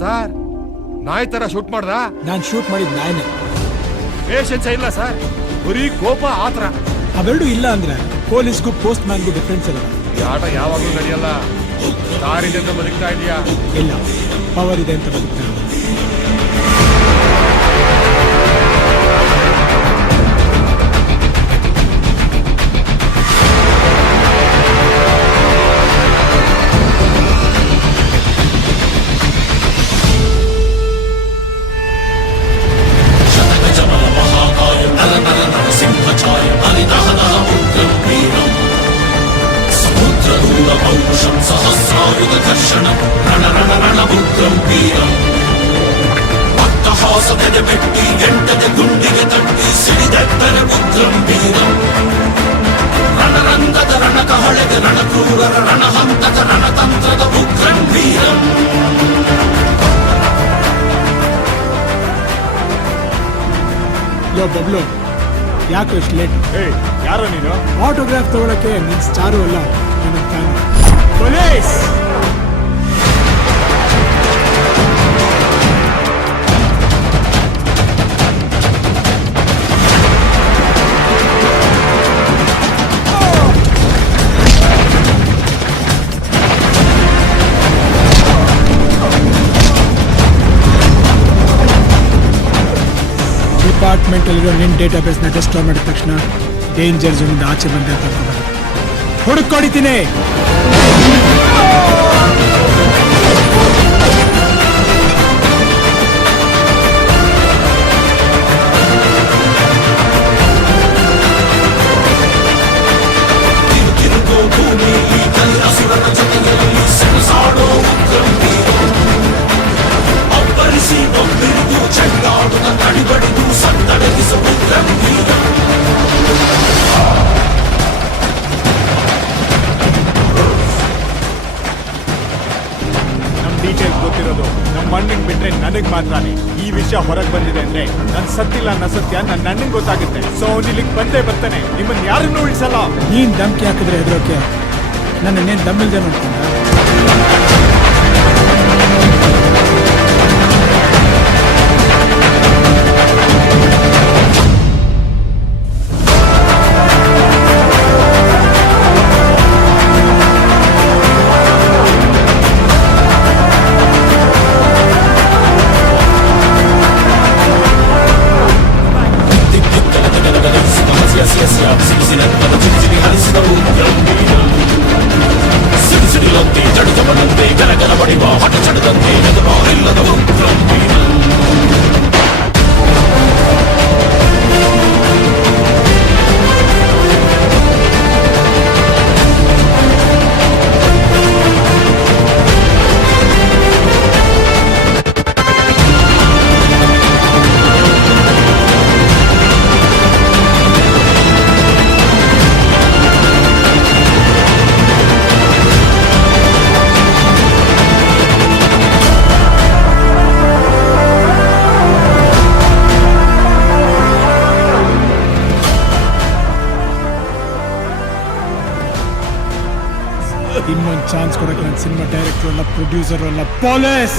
Sir ನಾಯಿ ತರ shoot ಮಾಡ್ದ. ನಾನ್ ಶೂಟ್ ಮಾಡಿದ್ ನಾಯಿನೇ. ಪೇಷನ್ಸ್ ಇಲ್ಲ ಸರ್, ಬರೀ ಕೋಪ ಆತರ. ಅವೆರಡು ಇಲ್ಲ ಅಂದ್ರೆ ಪೊಲೀಸ್ಗೂ ಪೋಸ್ಟ್ ಮ್ಯಾನ್ಗೂ ಡಿಫ್ರೆನ್ಸ್ ಇಲ್ಲ. ಈ ಆಟ ಯಾವಾಗ್ಲೂ ನಡೆಯಲ್ಲ. ಸ್ಟಾರ್ ಇದೆ ಅಂತ ಬದುಕ್ತಾ ಇದೆಯಾ? ಇಲ್ಲ, ಪವರ್ ಇದೆ ಅಂತ ಬದುಕ್ತಾ ಇದ್ದೀನಿ. ಯೋ ಬಬ್ಲು, ಯಾಕೆ ಇಷ್ಟು ಲೇಟ್? ಯಾರೋ ನೀನು? ಆಟೋಗ್ರಾಫ್ ತಗೊಳಕ್ಕೆ ನಿನ್ ಸ್ಟಾರು ಅಲ್ಲ, ನನ್ನ ಫ್ಯಾನ್. ಪೊಲೀಸ್! ಡಿಪಾರ್ಟ್ಮೆಂಟ್ ಅಲ್ಲಿರೋ ನಿನ್ನ ಡೇಟಾಬೇಸ್ನ ಡಿಸ್ಟ್ರಾಯ್ ಮಾಡಿದ ತಕ್ಷಣ ಡೇಂಜರ್ ಝೋನಿಂದ ಆಚೆ ಬಂದೆ ಅಂತ ಹುಡುಕೊಡಿತೀನಿ. ಡೀಟೇಲ್ಸ್ ಗೊತ್ತಿರೋದು ನಮ್ಮ ಅಣ್ಣಂಗೆ ಬಿಟ್ರೆ ನನಗ್ ಮಾತ್ರನೇ. ಈ ವಿಷಯ ಹೊರಗೆ ಬಂದಿದೆ ಅಂದ್ರೆ ನನ್ ಸತ್ತಿಲ್ಲ ಅನ್ನೋ ಸತ್ಯ ನನ್ನ ಅಣ್ಣಂಗೆ ಗೊತ್ತಾಗುತ್ತೆ. ಸೊ ಇಲ್ಲಿಗೆ ಬಂದೇ ಬರ್ತಾನೆ, ನಿಮ್ಮನ್ನ ಯಾರನ್ನೂ ಉಳಿಸಲ್ಲ. ನೀನ್ ಧಮ್ಕಿ ಹಾಕಿದ್ರೆ ಹೆದರೋಕೆ ನನ್ನೇನ್ ದಮ್ಮಿಲ್ದೆ ನೋಡ್ಕೊಂಡ? ಇನ್ನೊಂದು ಚಾನ್ಸ್ ಕೊಡಕ್ಕೆ ನಾನು ಸಿನಿಮಾ ಡೈರೆಕ್ಟರ್ ಅಲ್ಲ, ಪ್ರೊಡ್ಯೂಸರ್ ಅಲ್ಲ, ಪೊಲೀಸ್.